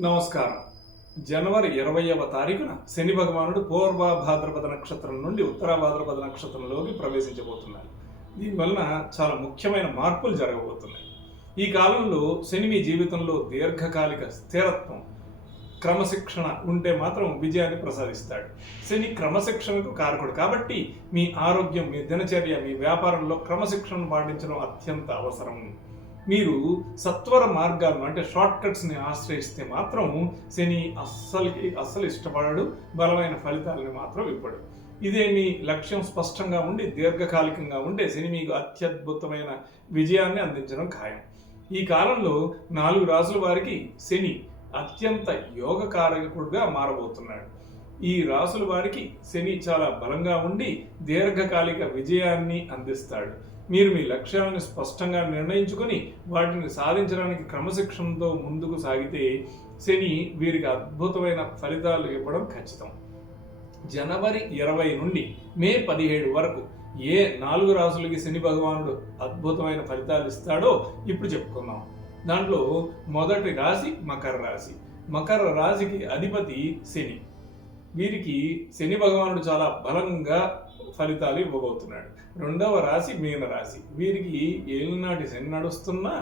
నమస్కారం. జనవరి 20వ తారీఖున శని భగవానుడు పూర్వ భాద్రపద నక్షత్రం నుండి ఉత్తర భాద్రపద నక్షత్రంలోకి ప్రవేశించబోతున్నారు. దీనివలన చాలా ముఖ్యమైన మార్పులు జరగబోతున్నాయి. ఈ కాలంలో శని మీ జీవితంలో దీర్ఘకాలిక స్థిరత్వం, క్రమశిక్షణ ఉంటే మాత్రం విజయాన్ని ప్రసాదిస్తాడు. శని క్రమశిక్షణకు కారకుడు కాబట్టి మీ ఆరోగ్యం, మీ దినచర్య, మీ వ్యాపారంలో క్రమశిక్షణను పాటించడం అత్యంత అవసరం. మీరు సత్వర మార్గాలను అంటే షార్ట్ కట్స్ని ఆశ్రయిస్తే మాత్రం శని అస్సలు ఇష్టపడడు, బలమైన ఫలితాలను మాత్రం ఇవ్వడు. ఇదే మీ లక్ష్యం స్పష్టంగా ఉండి దీర్ఘకాలికంగా ఉంటే శని మీకు అత్యద్భుతమైన విజయాన్ని అందించడం ఖాయం. ఈ కాలంలో 4 రాసుల వారికి శని అత్యంత యోగకారకుడుగా మారబోతున్నాడు. ఈ రాసుల వారికి శని చాలా బలంగా ఉండి దీర్ఘకాలిక విజయాన్ని అందిస్తాడు. మీరు మీ లక్ష్యాలను స్పష్టంగా నిర్ణయించుకొని వాటిని సాధించడానికి క్రమశిక్షణతో ముందుకు సాగితే శని వీరికి అద్భుతమైన ఫలితాలు ఇవ్వడం ఖచ్చితం. జనవరి 20 నుండి మే 17 వరకు ఏ 4 రాసులకి శని భగవానుడు అద్భుతమైన ఫలితాలు ఇస్తాడో ఇప్పుడు చెప్పుకుందాం. దాంట్లో మొదటి రాశి మకర రాశి. మకర రాశికి అధిపతి శని. వీరికి శని భగవానుడు చాలా బలంగా ఫలితాలు ఇవ్వబోతున్నాడు. రెండవ రాశి మీన రాశి. వీరికి ఏలినాటి శని నడుస్తున్నా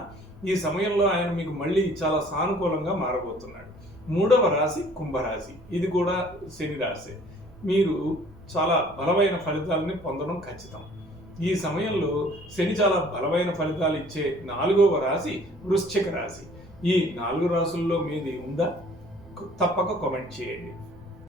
ఈ సమయంలో ఆయన మీకు మళ్ళీ చాలా సానుకూలంగా మారబోతున్నాడు. మూడవ రాశి కుంభరాశి. ఇది కూడా శని రాశి. మీరు చాలా బలమైన ఫలితాలని పొందడం ఖచ్చితం. ఈ సమయంలో శని చాలా బలమైన ఫలితాలు ఇచ్చే 4వ రాశి వృశ్చిక రాశి. ఈ 4 రాశుల్లో మీది ఉందా? తప్పక కామెంట్ చేయండి.